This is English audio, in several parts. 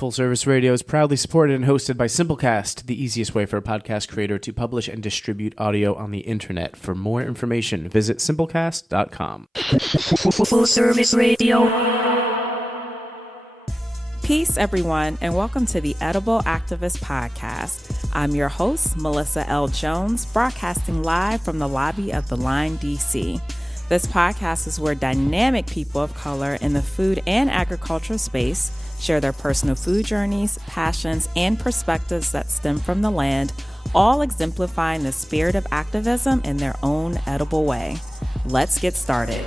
Full Service Radio is proudly supported and hosted by Simplecast, the easiest way for a podcast creator to publish and distribute audio on the internet. For more information, visit simplecast.com. Full Service Radio. Peace, everyone, and welcome to the Edible Activist Podcast. I'm your host, Melissa L. Jones, broadcasting live from the lobby of the Line, D.C. This podcast is where dynamic people of color in the food and agriculture space share their personal food journeys, passions, and perspectives that stem from the land, all exemplifying the spirit of activism in their own edible way. Let's get started.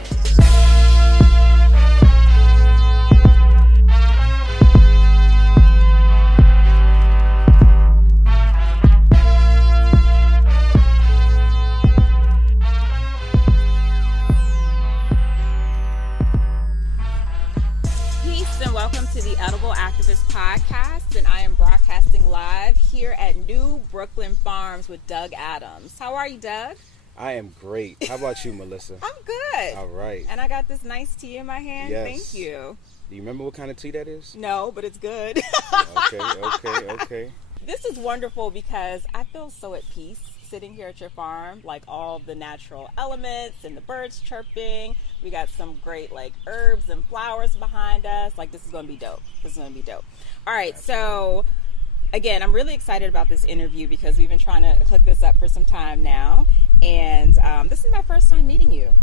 Podcast, and I am broadcasting live here at New Brooklyn Farms with Doug Adams. How are you, Doug? I am great. How about you, Melissa? I'm good. All right. And I got this nice tea in my hand. Yes. Thank you. Do you remember what kind of tea that is? No, but it's good. Okay. This is wonderful because I feel so at peace sitting here at your farm, like all the natural elements and the birds chirping. We got some great herbs and flowers behind us. This is going to be dope. All right. So again, I'm really excited about this interview because we've been trying to hook this up for some time now. And this is my first time meeting you.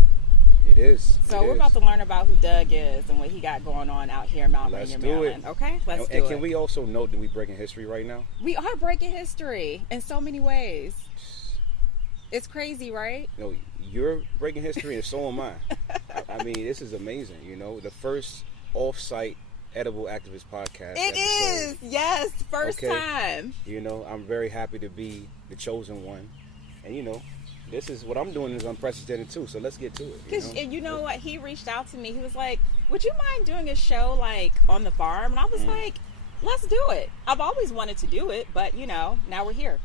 It is. So we're about to learn about who Doug is and what he got going on out here in Mount Rainier, Maryland. Okay, let's do it. And can we also note that we're breaking history right now? We are breaking history in so many ways. It's crazy, right? No, you're breaking history and so am I. I mean, this is amazing. The first off-site edible activist podcast. It is, yes, first time. I'm very happy to be the chosen one, and this is what I'm doing is unprecedented too. So let's get to it. Because you know what? He reached out to me. He was like, "Would you mind doing a show on the farm?" And I was like, "Let's do it." I've always wanted to do it, but now we're here.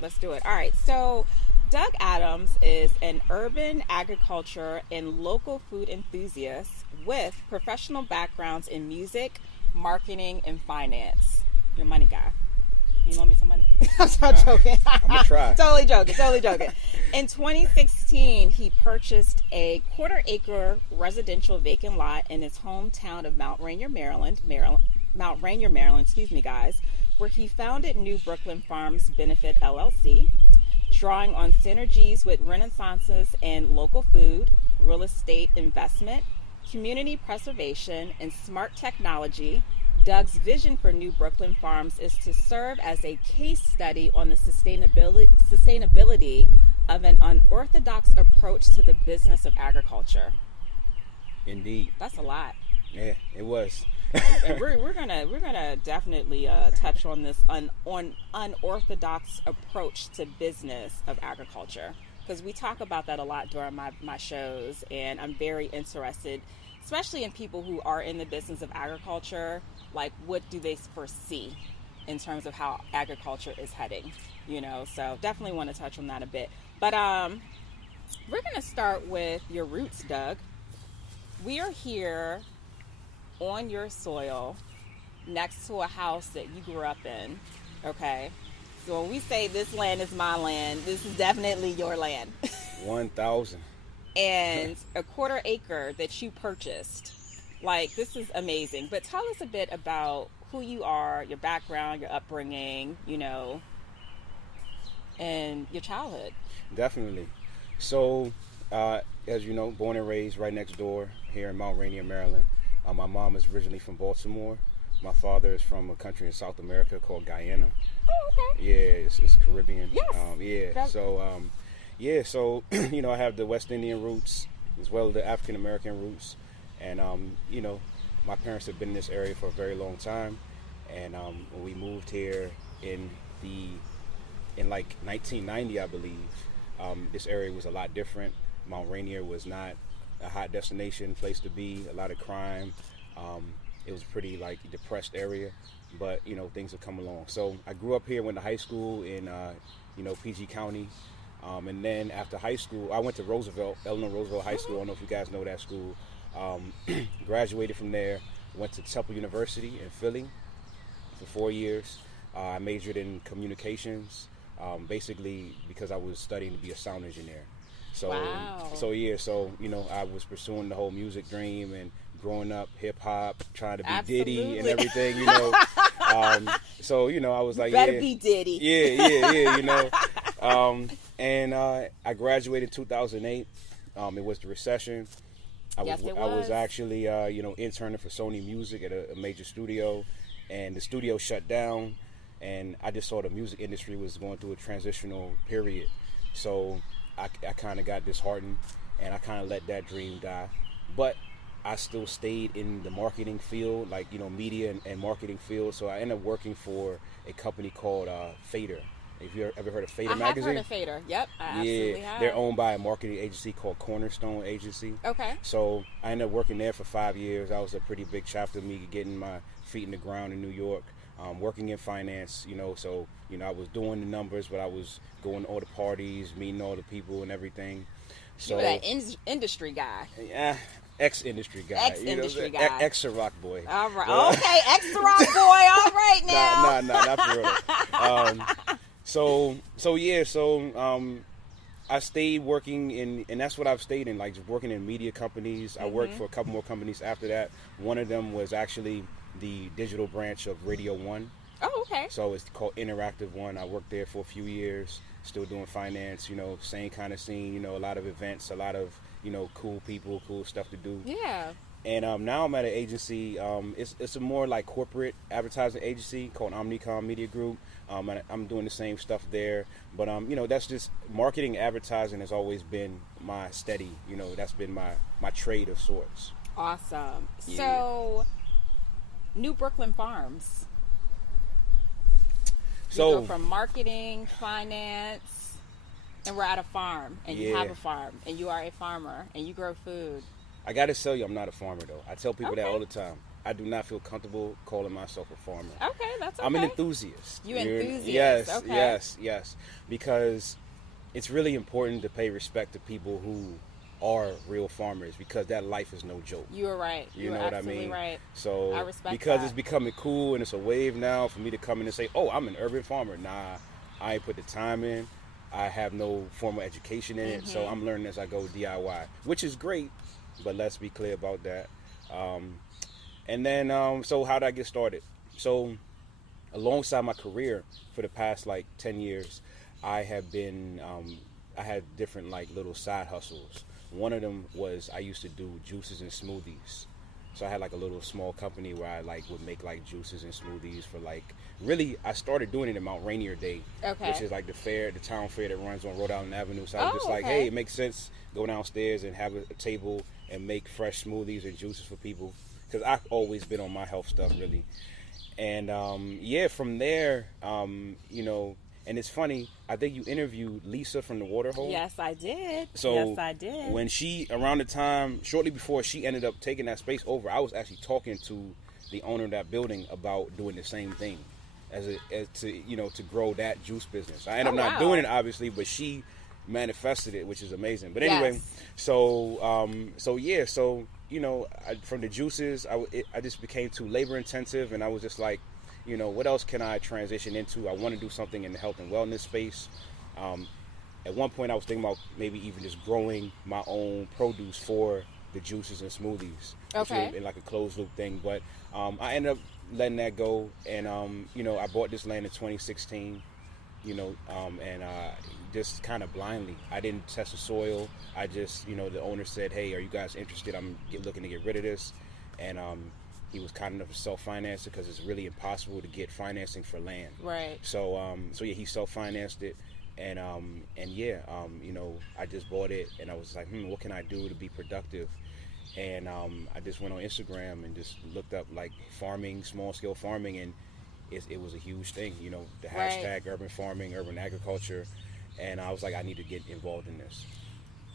Let's do it. All right, so Doug Adams is an urban agriculture and local food enthusiast with professional backgrounds in music, marketing, and finance. Your money guy. You loan me some money? I'm so joking. I'm going to try. Totally joking. In 2016, he purchased a quarter-acre residential vacant lot in his hometown of Mount Rainier, Maryland, where he founded New Brooklyn Farms Benefit LLC, drawing on synergies with renaissances in local food, real estate investment, community preservation, and smart technology. Doug's vision for New Brooklyn Farms is to serve as a case study on the sustainability of an unorthodox approach to the business of agriculture. Indeed. That's a lot. Yeah, it was. And we're gonna definitely touch on this unorthodox approach to business of agriculture, because we talk about that a lot during my shows, and I'm very interested, especially in people who are in the business of agriculture. What do they foresee in terms of how agriculture is heading? So definitely want to touch on that a bit. But we're gonna start with your roots, Doug. We are here on your soil next to a house that you grew up in, okay? So when we say this land is my land, this is definitely your land. 1,000. And a quarter acre that you purchased. This is amazing. But tell us a bit about who you are, your background, your upbringing, and your childhood. Definitely. So, as you know, born and raised right next door here in Mount Rainier, Maryland. My mom is originally from Baltimore. My father is from a country in South America called Guyana. Oh, okay. Yeah, it's Caribbean. Yes. So I have the West Indian roots as well as the African American roots, and my parents have been in this area for a very long time, and when we moved here in 1990, I believe, this area was a lot different. Mount Rainier was not a hot destination place to be, a lot of crime. It was pretty depressed area, but things have come along. So I grew up here, went to high school in PG County, and then after high school I went to Eleanor Roosevelt High School. I don't know if you guys know that school. Graduated from there, went to Temple University in Philly, for 4 years. I majored in communications, basically because I was studying to be a sound engineer. So, wow. so yeah, so you know, I was pursuing the whole music dream and growing up hip hop, trying to be Absolutely. Diddy and everything, you know. So you know, I was like, Better be Diddy. yeah, you know. And I graduated in 2008. It was the recession. I was actually interning for Sony Music at a major studio, and the studio shut down, and I just saw the music industry was going through a transitional period. So I kind of got disheartened, and I kind of let that dream die. But I still stayed in the marketing field, like, you know, media and marketing field. So I ended up working for a company called Fader. Have you ever heard of Fader magazine? I have heard of Fader. Yep, I absolutely have. They're owned by a marketing agency called Cornerstone Agency. Okay. So I ended up working there for 5 years. That was a pretty big chapter of me getting my feet in the ground in New York, working in finance, you know. So, you know, I was doing the numbers, but I was going to all the parties, meeting all the people and everything. So you were that industry guy. Yeah. Ex-industry guy. Ex-industry guy. Ex-Ciroc boy. All right. Okay, ex-Ciroc boy. All right now. Nah, not for real. So I stayed working in, and that's what I've stayed in, like working in media companies. I worked for a couple more companies after that. One of them was actually the digital branch of Radio One. Oh, okay. So it's called Interactive One. I worked there for a few years, still doing finance, you know, same kind of scene, you know, a lot of events, a lot of, you know, cool people, cool stuff to do. Yeah. And now I'm at an agency. It's a more like corporate advertising agency called Omnicom Media Group. And I'm doing the same stuff there. But, you know, that's just marketing, advertising has always been my steady. You know, that's been my trade of sorts. Awesome. Yeah. So, New Brooklyn Farms. So, you go from marketing, finance, and we're at a farm. And you have a farm. And you are a farmer. And you grow food. I got to tell you, I'm not a farmer, though. I tell people that Okay. all the time. I do not feel comfortable calling myself a farmer. Okay, that's okay. I'm an enthusiast. You enthusiast. Yes, Okay. yes. Because it's really important to pay respect to people who are real farmers, because that life is no joke. You are right. You know what I mean? Right. So I respect because that. it's becoming cool and it's a wave now for me to come in and say, "Oh, I'm an urban farmer." Nah, I ain't put the time in. I have no formal education in it, so I'm learning as I go DIY, which is great. But let's be clear about that. And then, so how did I get started? So alongside my career for the past like 10 years, I have been, I had different like little side hustles. One of them was I used to do juices and smoothies. So I had like a little small company where I like would make like juices and smoothies for like, really, I started doing it in Mount Rainier Day, which is like the town fair that runs on Rhode Island Avenue. So I was just like, hey, it makes sense, go downstairs and have a table and make fresh smoothies and juices for people. Because I've always been on my health stuff, really. And, from there, you know, and it's funny, I think you interviewed Lisa from the Waterhole. Yes, I did. So yes, I did. When around the time, shortly before she ended up taking that space over, I was actually talking to the owner of that building about doing the same thing as to grow that juice business. I ended up not doing it, obviously, but she manifested it, which is amazing. But anyway, so you know, from the juices, I just became too labor intensive, and I was just like, you know, what else can I transition into? I want to do something in the health and wellness space. At one point, I was thinking about maybe even just growing my own produce for the juices and smoothies, in like a closed loop thing. But I ended up letting that go, and you know, I bought this land in 2016. You know, and just kind of blindly. I didn't test the soil. I just, you know, the owner said, hey, are you guys interested? I'm looking to get rid of this. And he was kind enough to self-finance it, because it's really impossible to get financing for land. Right. So, he self-financed it. And you know, I just bought it, and I was like, what can I do to be productive? And I just went on Instagram and just looked up like farming, small-scale farming, and it was a huge thing, you know, the hashtag urban farming, urban agriculture. And I was like, I need to get involved in this.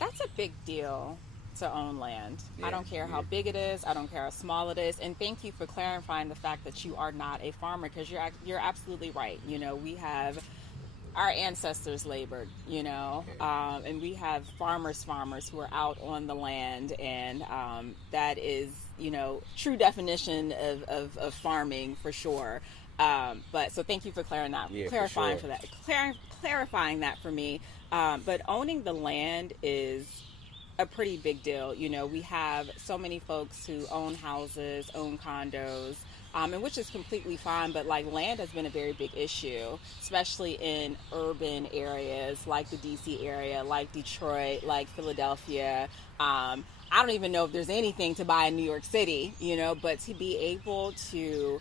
That's a big deal to own land. I don't care how big it is. I don't care how small it is. And thank you for clarifying the fact that you are not a farmer, because you're absolutely right. You know, we have our ancestors labored, you know, and we have farmers who are out on the land, and that is, you know, true definition of farming for sure. But so thank you for Yeah, clarifying for for that, clarifying that for me. But owning the land is a pretty big deal. You know, we have so many folks who own houses, own condos, and which is completely fine. But like land has been a very big issue, especially in urban areas like the DC area, like Detroit, like Philadelphia. I don't even know if there's anything to buy in New York City, you know, but to be able to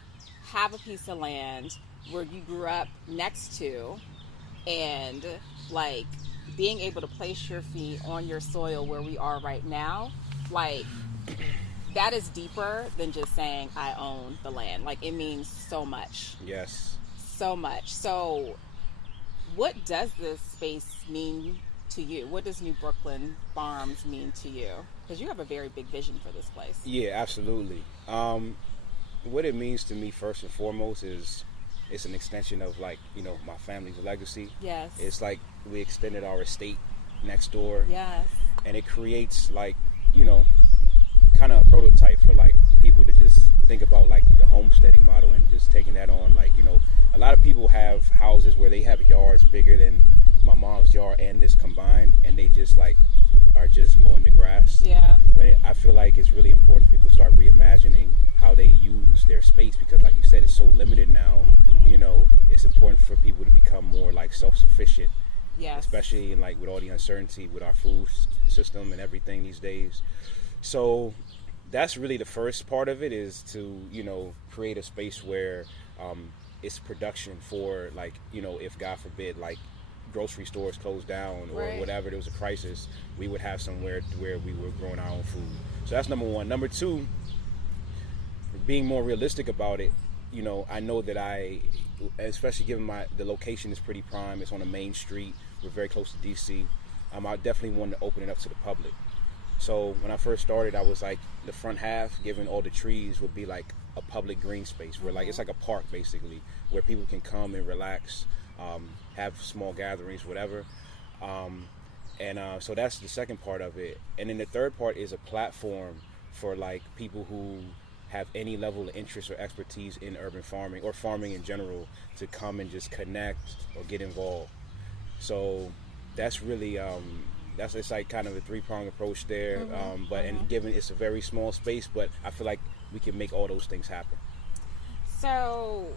have a piece of land where you grew up next to, and like being able to place your feet on your soil where we are right now, like that is deeper than just saying I own the land. Like it means so much. Yes. So much. So what does this space mean to you? What does New Brooklyn Farms mean to you? Because you have a very big vision for this place. Yeah, absolutely. What it means to me first and foremost is it's an extension of, like, you know, my family's legacy. Yes. It's like we extended our estate next door. Yes. And it creates, like, you know, kind of a prototype for like people to just think about like the homesteading model and just taking that on. Like, you know, a lot of people have houses where they have yards bigger than my mom's yard and this combined, and they just like are just mowing the grass. Yeah. I feel like it's really important for people to start reimagining how they use their space, because like you said, it's so limited now. Mm-hmm. You know, it's important for people to become more like self-sufficient. Yes. Especially in like with all the uncertainty with our food system and everything these days. So that's really the first part of it, is to, you know, create a space where it's production for, like, you know, if God forbid like grocery stores closed down or Right. whatever, there was a crisis, we would have somewhere where we were growing our own food. So that's number one. Number two, being more realistic about it. You know, I know that especially given the location is pretty prime. It's on a main street. We're very close to DC. I definitely wanted to open it up to the public. So when I first started, I was like, the front half, given all the trees, would be like a public green space where like it's like a park basically, where people can come and relax, have small gatherings, whatever. So that's the second part of it. And then the third part is a platform for like people who have any level of interest or expertise in urban farming or farming in general to come and just connect or get involved. So that's really it's like kind of a three-pronged approach there. And given it's a very small space, but I feel like we can make all those things happen. So,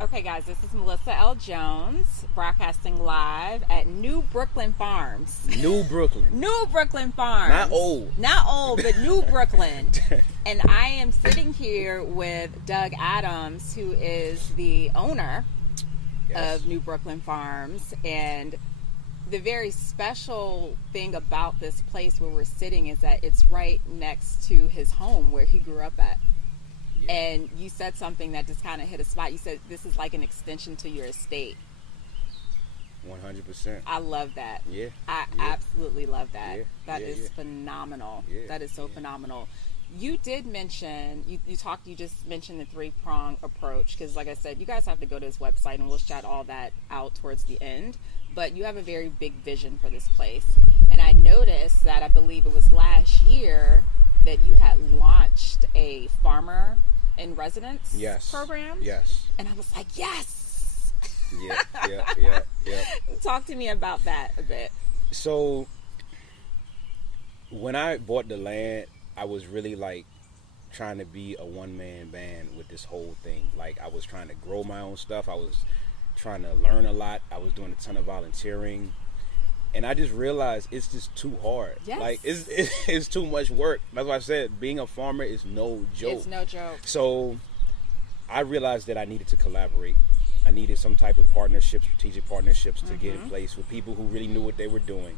okay, guys, this is Melissa L. Jones, broadcasting live at New Brooklyn Farms. New Brooklyn. New Brooklyn Farms. Not old. Not old, but New Brooklyn. And I am sitting here with Doug Adams, who is the owner of New Brooklyn Farms. And the very special thing about this place where we're sitting is that it's right next to his home where he grew up at. Yeah. And you said something that just kind of hit a spot. You said this is like an extension to your estate. 100%. I love that. Yeah. I absolutely love that. Yeah. That is phenomenal. Yeah. That is so phenomenal. You did mention, you just mentioned the three-prong approach, because like I said, you guys have to go to his website and we'll shout all that out towards the end. But you have a very big vision for this place. And I noticed that, I believe it was last year, that you had launched a farmer in residence program. Yes. And I was like, yes. Yeah. Talk to me about that a bit. So when I bought the land, I was really like trying to be a one-man band with this whole thing. Like I was trying to grow my own stuff. I was trying to learn a lot. I was doing a ton of volunteering. And I just realized it's just too hard. Yes. Like it's too much work. That's why I said being a farmer is no joke. It's no joke. So I realized that I needed to collaborate. I needed some type of partnerships, strategic partnerships to get in place with people who really knew what they were doing.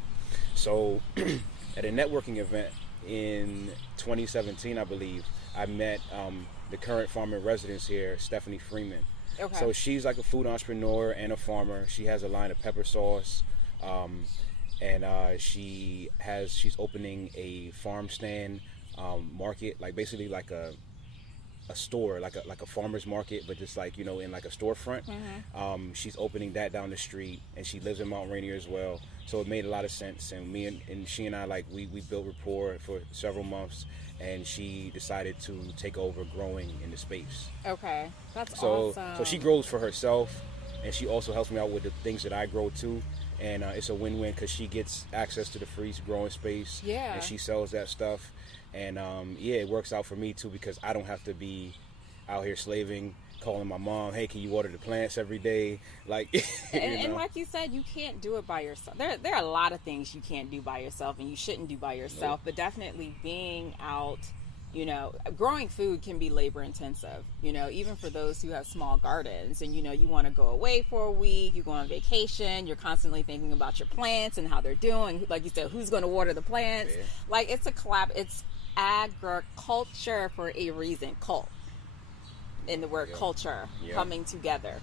So at a networking event in 2017, I believe, I met the current farmer in residence here, Stephanie Freeman. Okay. So she's like a food entrepreneur and a farmer. She has a line of pepper sauce. She's opening a farm stand market, like basically like a a store, like a farmer's market, but just like, in like a storefront. She's opening that down the street, and she lives in Mount Rainier as well. So it made a lot of sense. And she and I, like, we built rapport for several months, and she decided to take over growing in the space. Okay, that's awesome. So she grows for herself, and she also helps me out with the things that I grow too. And it's a win-win because she gets access to the free growing space. Yeah. And she sells that stuff. And it works out for me too because I don't have to be out here slaving, calling my mom, hey, can you water the plants every day? Like, and like you said, you can't do it by yourself. There are a lot of things you can't do by yourself and you shouldn't do by yourself. Nope. But definitely being out, growing food can be labor intensive, even for those who have small gardens and, you want to go away for a week, you go on vacation, you're constantly thinking about your plants and how they're doing. Like you said, who's going to water the plants? Yeah. Like it's it's agriculture for a reason, in the word culture, coming together,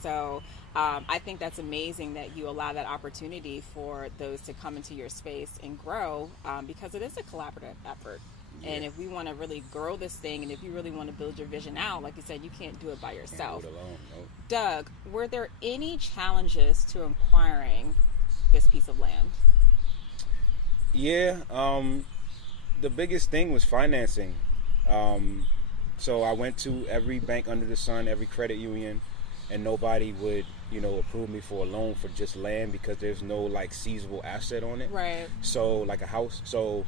So I think that's amazing that you allow that opportunity for those to come into your space and grow because it is a collaborative effort. Yeah. And if we want to really grow this thing, and if you really want to build your vision out, like you said, you can't do it by yourself. Can't do it alone, nope. Doug, were there any challenges to acquiring this piece of land? Yeah, the biggest thing was financing. So I went to every bank under the sun, every credit union, and nobody would, approve me for a loan for just land because there's no like seizable asset on it. Right. So like a house. So,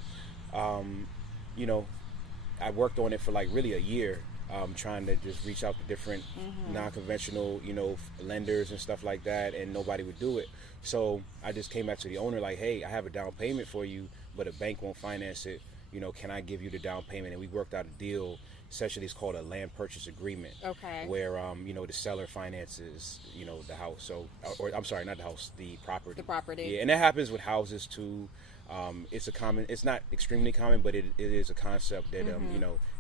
I worked on it for like really a year, trying to just reach out to different non-conventional, lenders and stuff like that, and nobody would do it. So I just came back to the owner like, hey, I have a down payment for you, but a bank won't finance it. Can I give you the down payment? And we worked out a deal. Essentially, it's called a land purchase agreement. Okay. Where the seller finances, the house. So, or I'm sorry, not the house, the property. The property. Yeah, and that happens with houses too. It's not extremely common, but it is a concept that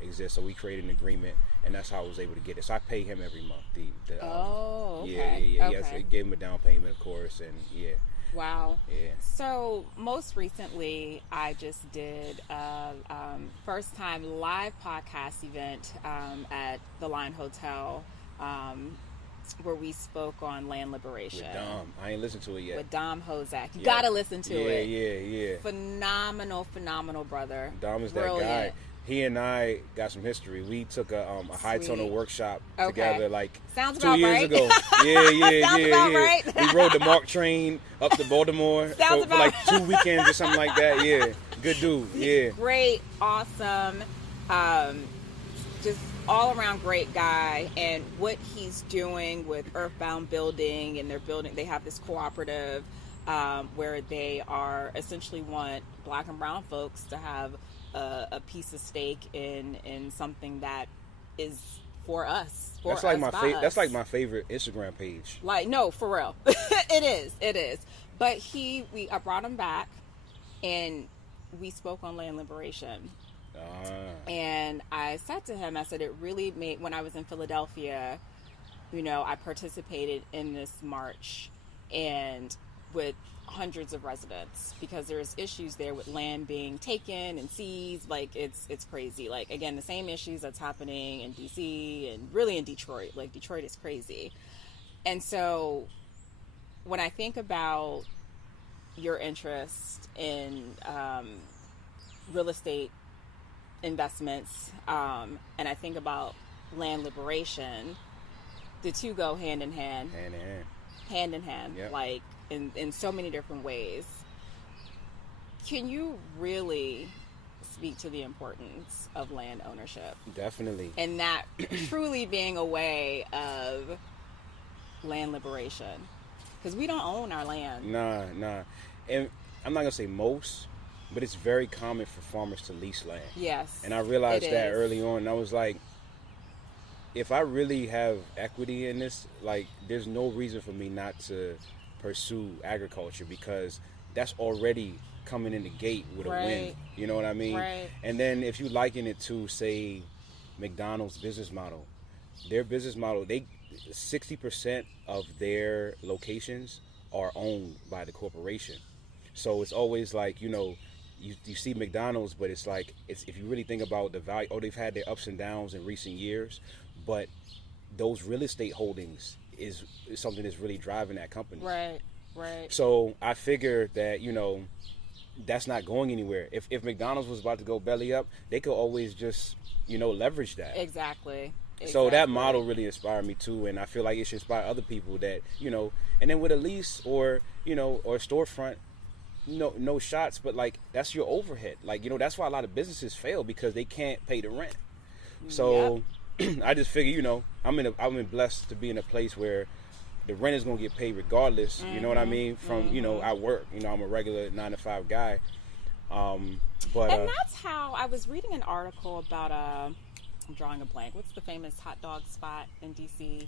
exists. So we created an agreement, and that's how I was able to get it. So I pay him every month. Okay. Yeah. Yes, I gave him a down payment, of course, and yeah. Wow. Yeah. So most recently, I just did a first time live podcast event at the Line Hotel, where we spoke on land liberation. With Dom. I ain't listened to it yet. With Dom Hozak. You gotta listen to it. Yeah. Phenomenal brother. Dom is Brilliant. that guy. He and I got some history. We took a high tunnel workshop together like Sounds 2 years right. ago. Yeah. Sounds about right. We rode the MARC train up to Baltimore for like 2 weekends or something like that. Yeah, good dude. Yeah, great, awesome, just all around great guy. And what he's doing with Earthbound Building, and they have this cooperative where they are essentially want Black and brown folks to have a piece of stake in something that is for us. That's like my favorite Instagram page. Like, no, for real. It is. But I brought him back, and we spoke on land liberation. And I said to him, I said, it really made, when I was in Philadelphia, I participated in this march and with hundreds of residents, because there's issues there with land being taken and seized. Like it's crazy. Like, again, the same issues that's happening in DC and really in Detroit. Like, Detroit is crazy. And so when I think about your interest in real estate investments, and I think about land liberation, the two go hand in hand. Yep. Like in so many different ways. Can you really speak to the importance of land ownership? Definitely. And that truly being a way of land liberation. Because we don't own our land. Nah. And I'm not going to say most, but it's very common for farmers to lease land. Yes. And I realized that early on, and I was like, if I really have equity in this, like, there's no reason for me not to pursue agriculture, because that's already coming in the gate with a win. You know what I mean? Right. And then if you liken it to, say, McDonald's business model, their business model, 60% of their locations are owned by the corporation. So it's always like, you see McDonald's, but it's like if you really think about the value, they've had their ups and downs in recent years, but those real estate holdings is something that's really driving that company. Right. So I figure that, that's not going anywhere. If McDonald's was about to go belly up, they could always just, leverage that. Exactly. So that model really inspired me too, and I feel like it should inspire other people that, and then with a lease or storefront, no shots, but like that's your overhead. Like, that's why a lot of businesses fail, because they can't pay the rent. So I just figure, I'm blessed to be in a place where the rent is going to get paid regardless. You know what I mean? From, I work, I'm a regular 9-to-5 guy. But that's how I was reading an article about, I'm drawing a blank. What's the famous hot dog spot in DC?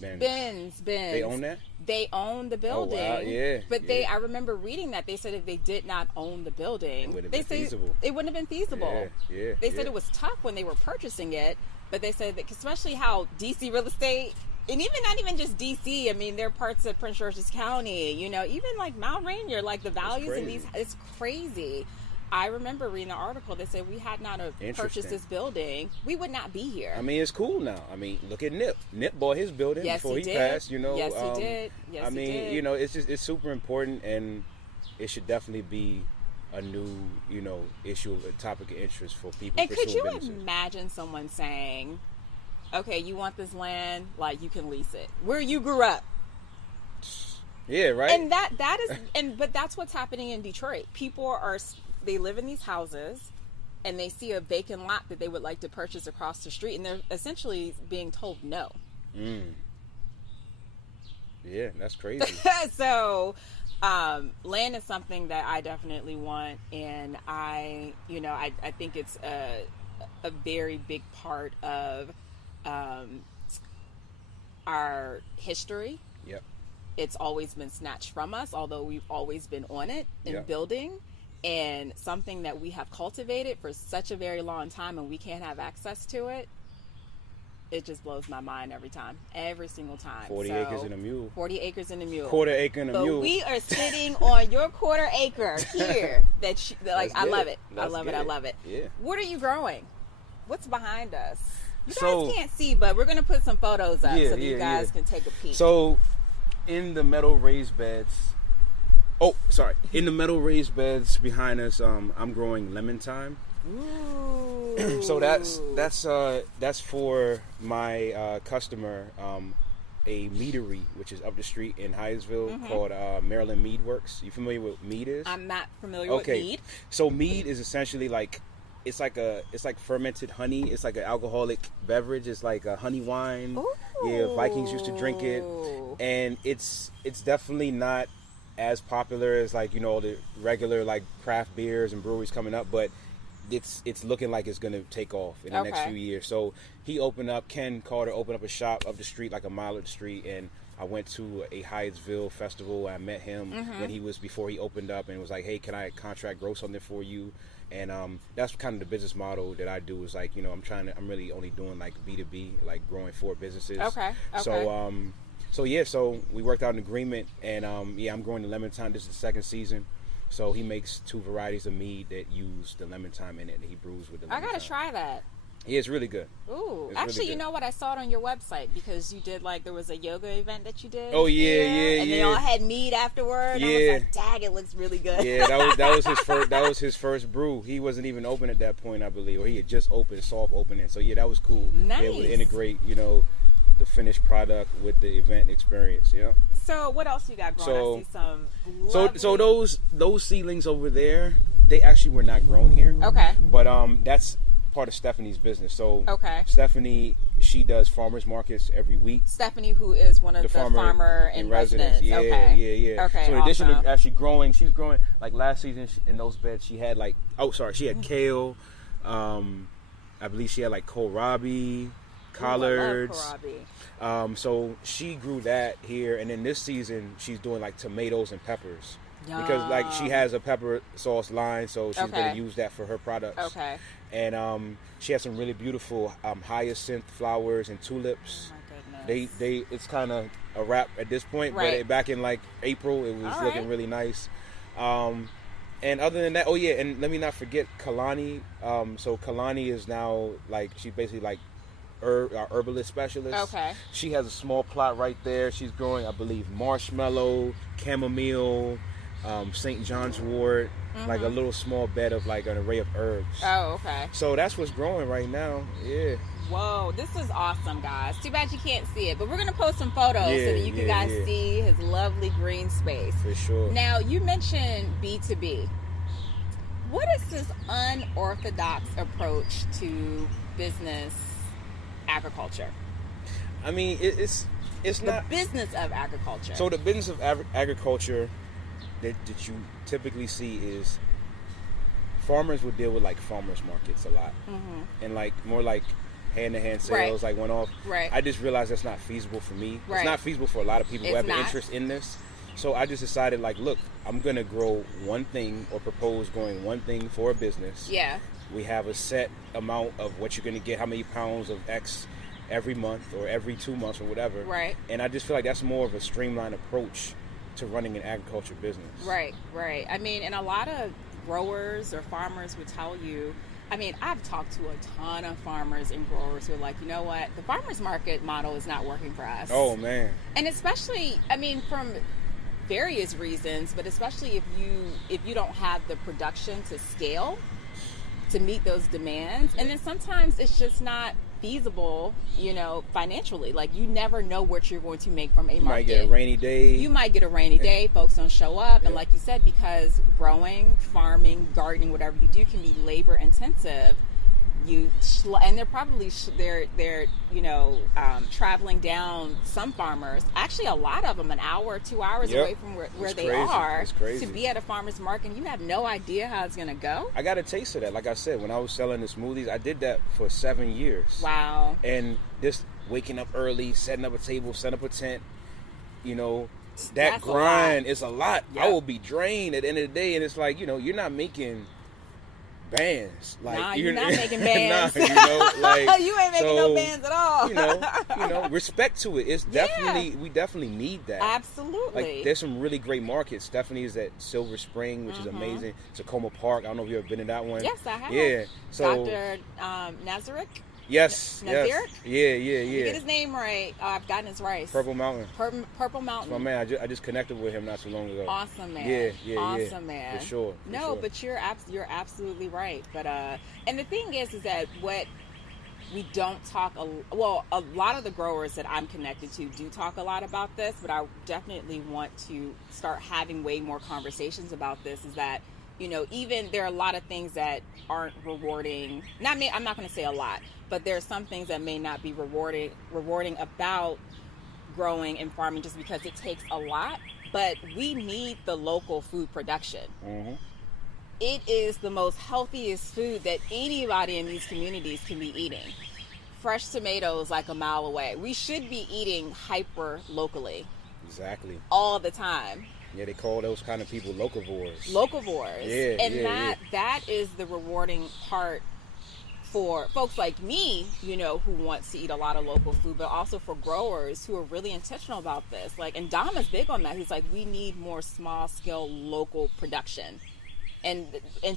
Ben's. They own that? They own the building. Oh, wow. Yeah. But I remember reading that they said if they did not own the building, it wouldn't have been feasible. It wouldn't have been feasible. Yeah. They said it was tough when they were purchasing it, but they said that, especially how DC real estate, and even not even just DC, I mean, there are parts of Prince George's County, even like Mount Rainier, like the values in these, it's crazy. I remember reading the article that said we had not purchased this building, we would not be here. I mean, it's cool now. I mean, look at Nip. Nip bought his building before he passed, Yes, he did. I mean, it's super important, and it should definitely be a new, issue, a topic of interest for people. And could you businesses. imagine someone saying, okay, you want this land, like you can lease it where you grew up? Yeah, right. And that is, but that's what's happening in Detroit. People they live in these houses and they see a vacant lot that they would like to purchase across the street, and they're essentially being told no. Yeah, that's crazy. So land is something that I definitely want, and I think it's a very big part of our history. Yep. It's always been snatched from us, although we've always been on it and building, and something that we have cultivated for such a very long time, and we can't have access to it. It just blows my mind every single time. 40 acres and a mule. 40 acres and a mule. Quarter acre and a mule. But we are sitting on your quarter acre here. I love it. I love it. Yeah. What are you growing? What's behind us? You guys can't see, but we're going to put some photos up so that you guys can take a peek. So, in the metal raised beds, in the metal raised beds behind us, I'm growing lemon thyme. Ooh. So that's for my customer, a meadery, which is up the street in Hyattsville, called Maryland Mead Works. You familiar with mead is? I'm not familiar with mead. So mead is essentially like, it's like fermented honey. It's like an alcoholic beverage. It's like a honey wine. Ooh. Yeah, Vikings used to drink it, and it's definitely not as popular as like the regular like craft beers and breweries coming up, but it's looking like it's gonna take off in the next few years. So Ken Carter opened up a shop up the street, like a mile up the street, and I went to a Hyattsville festival. I met him before he opened up, and was like, hey, can I contract grow something for you? And that's kind of the business model that I do, is like, I'm really only doing like B2B, like growing for businesses. Okay. So we worked out an agreement, and I'm growing the lemon thyme. This is the second season. So he makes 2 varieties of mead that use the lemon thyme in it, and he brews with the lemon thyme. I gotta try that. Yeah, it's really good. Ooh, it's actually, really good. You know what? I saw it on your website, because you did there was a yoga event that you did. Oh yeah. And they all had mead afterward. Yeah. I was like, dang, it looks really good. Yeah, that was his first. That was his first brew. He wasn't even open at that point, I believe, or he had just opened, soft opening. So yeah, that was cool. Nice. Able to integrate, the finished product with the event experience. Yeah. So what else you got growing? I see some lovely... So those seedlings over there, they actually were not grown here. Okay. But that's part of Stephanie's business. So Stephanie, she does farmers markets every week. Stephanie, who is one of the farmer in residence. Yeah. Okay. So in addition to actually growing, she's growing, like last season in those beds, she had she had kale. I believe she had like kohlrabi, collards. I love kohlrabi. So she grew that here, and then this season she's doing like tomatoes and peppers. Yum. Because like she has a pepper sauce line, so she's going to use that for her products. Okay. And she has some really beautiful hyacinth flowers and tulips. Oh my goodness. They it's kind of a wrap at this point, but back in like April, it was looking really nice. And other than that, and let me not forget Kalani. So Kalani is now like, she's basically like herbalist specialist. Okay. She has a small plot right there. She's growing, I believe, marshmallow, chamomile, St. John's wort, like a little small bed of like an array of herbs. Oh, okay. So that's what's growing right now. Yeah. Whoa, this is awesome, guys. Too bad you can't see it, but we're gonna post some photos so that you can guys see his lovely green space. For sure. Now, you mentioned B2B. What is this unorthodox approach to business agriculture? I mean, it's not the business of agriculture. So the business of agriculture that you typically see is farmers would deal with like farmers markets a lot, and like more like hand-to-hand sales, like one-off. Right. I just realized that's not feasible for me. Right. It's not feasible for a lot of people who have an interest in this. So I just decided, like, look, I'm gonna grow one thing or propose growing one thing for a business. Yeah. We have a set amount of what you're gonna get, how many pounds of X every month or every 2 months or whatever. Right. And I just feel like that's more of a streamlined approach to running an agriculture business. Right, right. I mean, and a lot of growers or farmers would tell you, I mean, I've talked to a ton of farmers and growers who are like, you know what, the farmers market model is not working for us. Oh, man. And especially, I mean, from various reasons, but especially if you don't have the production to scale to meet those demands. And then sometimes it's just not feasible, you know, financially. Like, you never know what you're going to make from a market. You might get a rainy day. You might get a rainy day. Folks don't show up. And like you said, because growing, farming, gardening, whatever you do can be labor intensive, and they're probably they're you know, traveling down, some farmers, actually a lot of them, an hour or 2 hours away from where they are to be at a farmer's market, and you have no idea how it's going to go. I got a taste of that. Like I said, when I was selling the smoothies, I did that for 7 years. Wow. And just waking up early, setting up a table, setting up a tent, you know, that grind is a lot. Yep. I will be drained at the end of the day, and it's like, you know, you're not making bands. Like, you're not making bands. Nah, you know, like, you ain't making no bands at all. you know, respect to it. It's definitely, we definitely need that. Absolutely. Like, there's some really great markets. Stephanie is at Silver Spring, which is amazing. Tacoma Park. I don't know if you've ever been to that one. Yes, I have. Yeah. So Dr. Nazarick? Yes. Nazarick? Yeah. You get his name right. I've gotten his rice. Purple Mountain. Purple Mountain. That's my man. I just connected with him not too long ago. Awesome man. Yeah. Awesome man. For sure. But you're absolutely right. But and the thing is that what we don't talk. A lot of the growers that I'm connected to do talk a lot about this, but I definitely want to start having way more conversations about this. Is that, you know, even there are a lot of things that aren't rewarding. I'm not going to say a lot, but there are some things that may not be rewarding about growing and farming, just because it takes a lot. But we need the local food production. Mm-hmm. It is the most healthiest food that anybody in these communities can be eating. Fresh tomatoes like a mile away. We should be eating hyper locally. Exactly. All the time. Yeah, they call those kind of people locavores. Locavores. And that is the rewarding part for folks like me, you know, who wants to eat a lot of local food, but also for growers who are really intentional about this. Like, and Dom is big on that. He's like, we need more small scale local production. And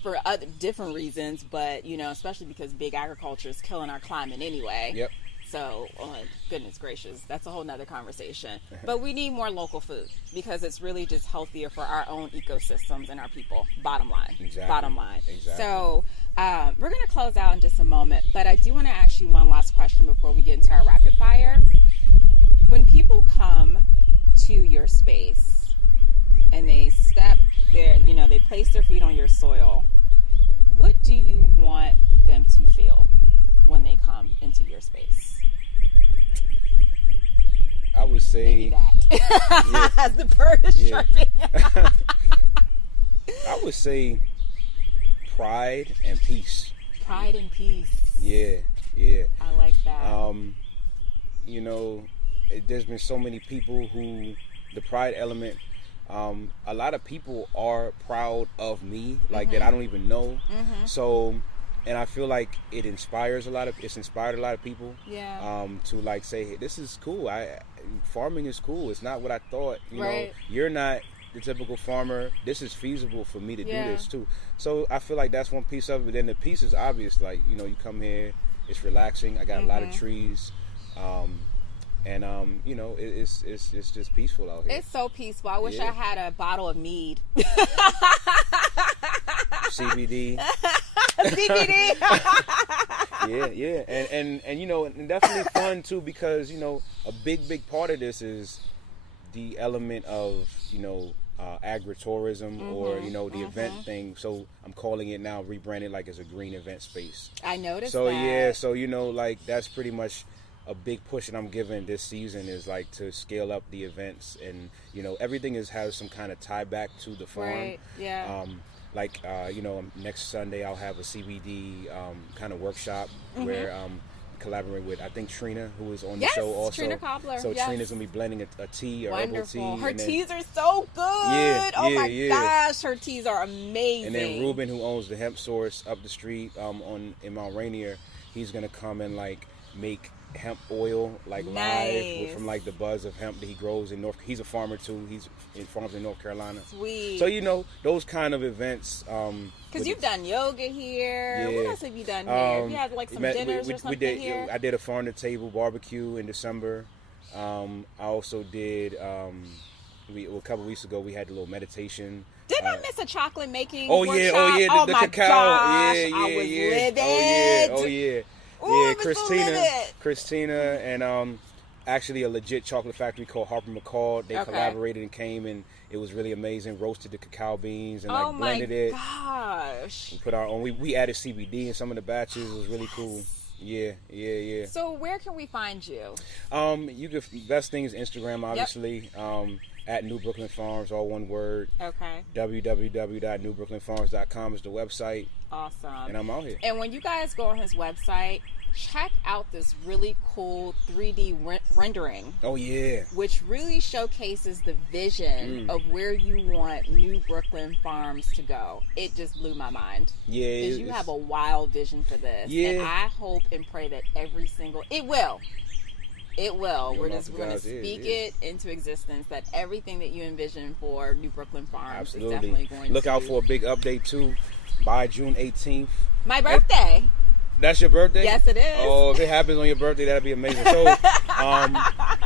for other different reasons, but, you know, especially because big agriculture is killing our climate anyway. Yep. So, oh, goodness gracious, that's a whole nother conversation. But we need more local food because it's really just healthier for our own ecosystems and our people. Bottom line. Exactly. Bottom line. Exactly. So, we're going to close out in just a moment, but I do want to ask you one last question before we get into our rapid fire. When people come to your space and they step there, you know, they place their feet on your soil, what do you want them to feel when they come into your space? I would say maybe that. As the bird is chirping. I would say pride and peace. Pride and peace. Yeah. I like that. You know, there's been so many people who, the pride element, a lot of people are proud of me, like that I don't even know. Mm-hmm. So, and I feel like it inspired a lot of people. Yeah. To like say, hey, this is cool. Farming is cool. It's not what I thought. You know, you're not the typical farmer, this is feasible for me to do Yeah. this too. So I feel like that's one piece of it. Then the piece is obvious. Like, you know, you come here, it's relaxing. I got a lot of trees. And you know, it's just peaceful out here. It's so peaceful. I wish I had a bottle of mead. CBD. CBD. yeah. And you know, and definitely fun too, because, you know, a big part of this is the element of, you know, agritourism or, you know, the event thing. So I'm calling it now, rebranded like as a green event space. I noticed So that. yeah, so, you know, like that's pretty much a big push that I'm giving this season, is like to scale up the events, and, you know, everything has some kind of tie back to the farm. Right, yeah. You know, next Sunday I'll have a CBD kind of workshop where collaborate with, I think, Trina, who is on the show also. Trina Cobbler. So yes. Trina's gonna be blending a tea, a Wonderful. herbal tea. Her and then, teas are so good. Yeah, oh my yeah. gosh, her teas are amazing. And then Ruben, who owns the hemp source up the street in Mount Rainier, he's gonna come and like make hemp oil like live from like the buzz of hemp that he grows in he's a farmer too. He farms in North Carolina. Sweet. So, you know, those kind of events. Because you've done yoga here. Yeah. What else have you done here? You had like some dinners or something here? I did a farm to table barbecue in December. I also did a couple weeks ago we had a little meditation. Didn't I miss a chocolate making Oh workshop? yeah, the my cacao. Gosh, Yeah, I was livid. Oh yeah. Ooh, Yeah, I was so livid. Christina, and actually a legit chocolate factory called Harper McCall. They collaborated and came, and it was really amazing. Roasted the cacao beans and like blended it. Oh my gosh! We put our own. We added CBD in some of the batches. It was really cool. Yeah. So where can we find you? You can best thing is Instagram, obviously. At New Brooklyn Farms, all one word. Okay. www.newbrooklynfarms.com is the website. Awesome. And I'm out here. And when you guys go on his website, check out this really cool 3D rendering. Oh yeah. Which really showcases the vision of where you want New Brooklyn Farms to go. It just blew my mind. Yeah. Because you have a wild vision for this. Yeah. And I hope and pray that every single... It will. We're going to speak it into existence, that everything that you envision for New Brooklyn Farms is definitely going to... Look out for a big update too by June 18th. My birthday. That's your birthday? Yes, it is. Oh, if it happens on your birthday, that'd be amazing. So,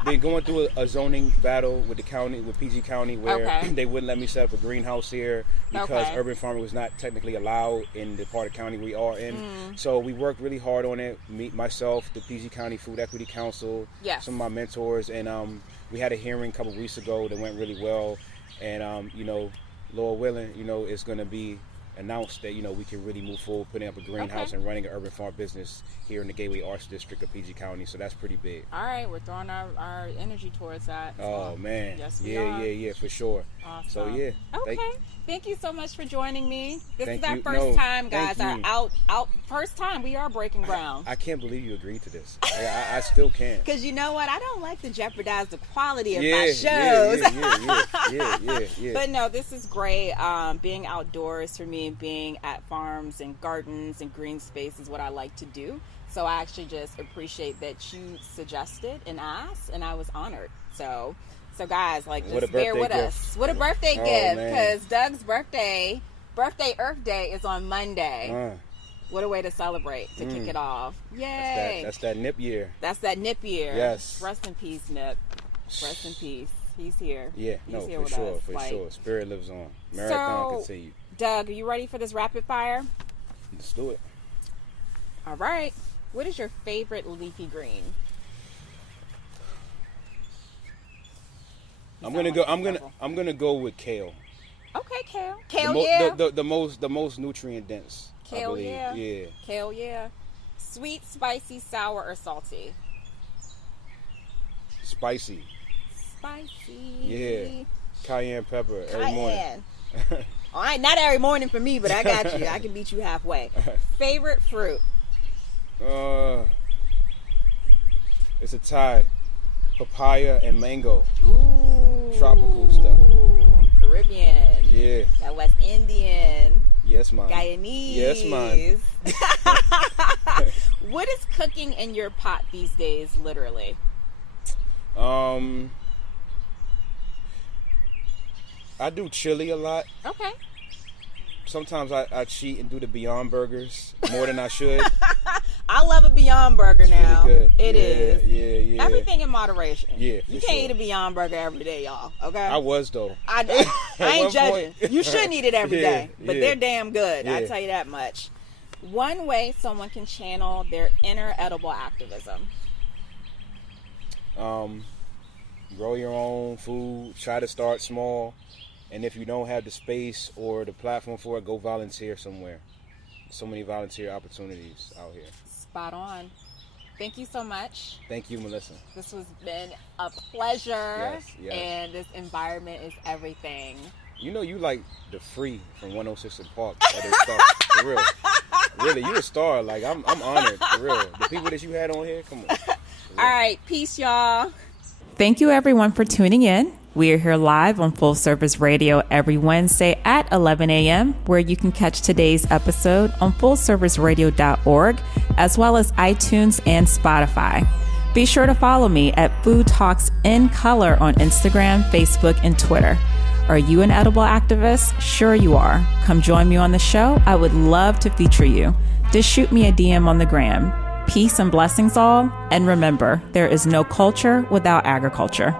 been going through a zoning battle with the county, with PG County, where they wouldn't let me set up a greenhouse here because urban farming was not technically allowed in the part of county we are in. So we worked really hard on it. Myself, the PG County Food Equity Council, some of my mentors, and we had a hearing a couple weeks ago that went really well. And you know, Lord willing, you know, it's going to be announced that, you know, we can really move forward putting up a greenhouse and running an urban farm business here in the Gateway Arts District of PG County. So that's pretty big. All right, we're throwing our energy towards that. Oh man. Yes, we are. Yeah, for sure. Awesome. So yeah. Okay. Thank you so much for joining me. This is Thank our you. first time, guys. Thank Our you. first time. We are breaking ground. I can't believe you agreed to this. I still can't. Because you know what? I don't like to jeopardize the quality of my shows. Yeah. But no, this is great. Being outdoors for me, being at farms and gardens and green space is what I like to do. So I actually just appreciate that you suggested and asked, and I was honored. So guys, like, just bear with us. What a birthday gift! Because Doug's birthday Earth Day is on Monday. What a way to celebrate, to kick it off. Yay! That's that Nip year. That's that Nip year. Yes. Rest in peace, Nip. Rest in peace. He's here. Yeah, He's here for with sure, us. for sure. Spirit lives on. Marathon continue. Doug, are you ready for this rapid fire? Let's do it. All right. What is your favorite leafy green? I'm gonna go with kale. Okay, kale. Kale, the most nutrient dense. Kale, I believe. Yeah. Kale, yeah. Sweet, spicy, sour, or salty? Spicy. Spicy. Yeah. Cayenne pepper every morning. All right, not every morning for me, but I got you. I can beat you halfway. Favorite fruit? It's a tie. Papaya and mango. Ooh. Tropical stuff. Caribbean. Yeah. That West Indian. Yes, ma'am. Guyanese. Yes, ma'am. What is cooking in your pot these days, literally? I I do chili a lot. Okay. Sometimes I cheat and do the Beyond Burgers more than I should. I love a Beyond Burger now. Really good. It is. Yeah. Everything in moderation. Yeah, you for can't sure. eat a Beyond Burger every day, y'all. Okay. I was though. I ain't judging. You shouldn't eat it every day, but yeah. they're damn good. I Yeah. tell you that much. One way someone can channel their inner edible activism. Grow your own food. Try to start small, and if you don't have the space or the platform for it, go volunteer somewhere. So many volunteer opportunities out here. Spot on. Thank you so much. Thank you, Melissa. This has been a pleasure. Yes. And this environment is everything. You know you like the Free from 106 in Park. Stuff, for real. Really, you a star. Like I'm honored, for real. The people that you had on here, come on. All right, peace, y'all. Thank you, everyone, for tuning in. We are here live on Full Service Radio every Wednesday at 11 a.m., where you can catch today's episode on fullserviceradio.org, as well as iTunes and Spotify. Be sure to follow me at Food Talks in Color on Instagram, Facebook, and Twitter. Are you an edible activist? Sure you are. Come join me on the show. I would love to feature you. Just shoot me a DM on the gram. Peace and blessings all. And remember, there is no culture without agriculture.